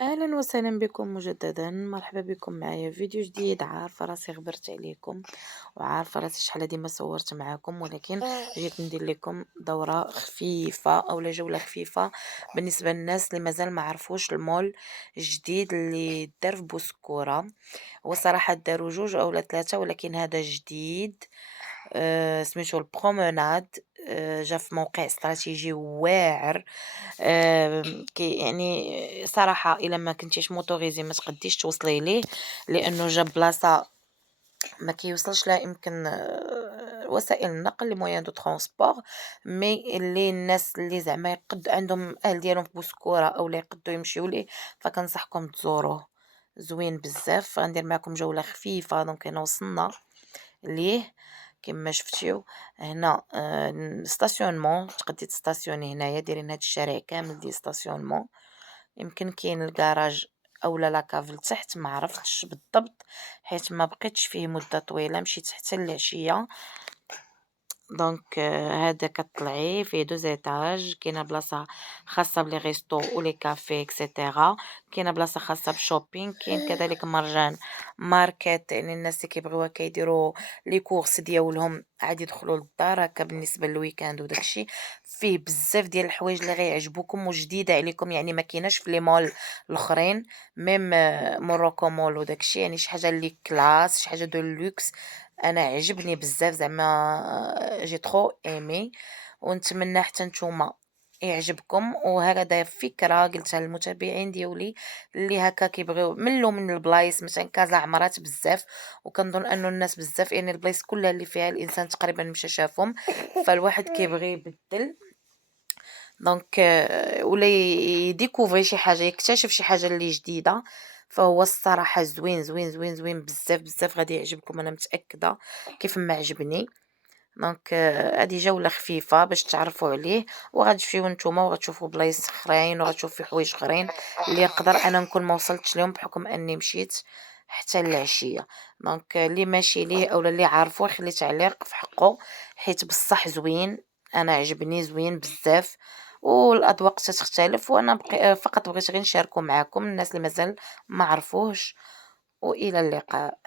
أهلا وسهلا بكم مجددا، مرحبا بكم معايا في فيديو جديد. عارفة راسي غبرت عليكم وعارفة راسي شحال هادي ما صورت معاكم، ولكن جيت ندير لكم دورة خفيفة أو جولة خفيفة بالنسبة للناس اللي مازال ما عرفوش المول الجديد اللي دار في بوسكورة. هو صراحة داروا جوج أو ثلاثة، ولكن هذا جديد. سميتو البروموناد. جا في موقع استراتيجي واعر. يعني صراحة إلا ما كنتيش موتوريزي ما تقديش توصلي ليه، لأنه جا بلاصة ما كيوصلش لها يمكن وسائل النقل لي moyen de transport. مي اللي الناس اللي زعما عندهم أهل ديالهم في بوسكورة أولا يقدّروا يمشيو ليه، فكنصحكم تزوروه. زوين بزاف. غندير معاكم جولة خفيفة. دونك هنا وصلنا ليه كما شفتيو. هنا ستاسيونمون تقدري تستاسيوني هنايا، دايرين هاد الشارع كامل ديال ستاسيونمون. يمكن كاين الكراج اولا لاكاف لتحت، ما عرفتش بالضبط حيت ما بقيتش فيه مده طويله، مشيت حتى العشيه. دونك هادا كطلعي فيه 2 ايطاج، كاينه بلاصه خاصه بلي ريستو ولي كافي اكسيتيرا، كاينه بلاصه خاصه بشوبينغ، كاين كذلك مرجان ماركت، يعني الناس اللي كيبغيوها كيديروا لي كورس ديالهم عادي يدخلوا للدار هكا بالنسبه للويكاند وداكشي. فيه بزاف ديال الحوايج اللي غيعجبوكم وجديده عليكم، يعني ما كايناش في لي مول الاخرين. ميم موروكو مول وداكشي، يعني شي حاجه اللي كلاس، شي حاجه دو لوكس. أنا عجبني بزاف زعما j'ai trop aimé، ونتمنى حتى نتوما يعجبكم. وهكذا فكرة قلتها للمتابعين ديولي اللي هكا كيبغيو ملوا من البلايص، مثلا كازا عمرات بزاف، وكنظن انه الناس بزاف يعني البلايص كلها اللي فيها الانسان تقريبا مشى شافهم، فالواحد كيبغي يبدل. دونك ولا يديكوفري شي حاجة، يكتشف شي حاجة اللي جديدة. فهو الصراحة زوين زوين زوين زوين بزاف بزاف، غادي يعجبكم أنا متأكدة كيف ما عجبني. دونك هادي جولة خفيفة باش تعرفوا عليه، وغتمشيو نتوما وغتشوفوا بلايص خرين وغتشوفوا حوايج اخرين اللي يقدر انا نكون ما وصلتش لهم بحكم اني مشيت حتى العشية. دونك اللي ماشي ليه او اللي عارفه يخلي تعليق في حقه، حيت بصح زوين. انا عجبني زوين بزاف، والاذواق تختلف، وانا فقط بغيت غير نشاركه معاكم الناس اللي مازال ما عرفوهش. والى اللقاء.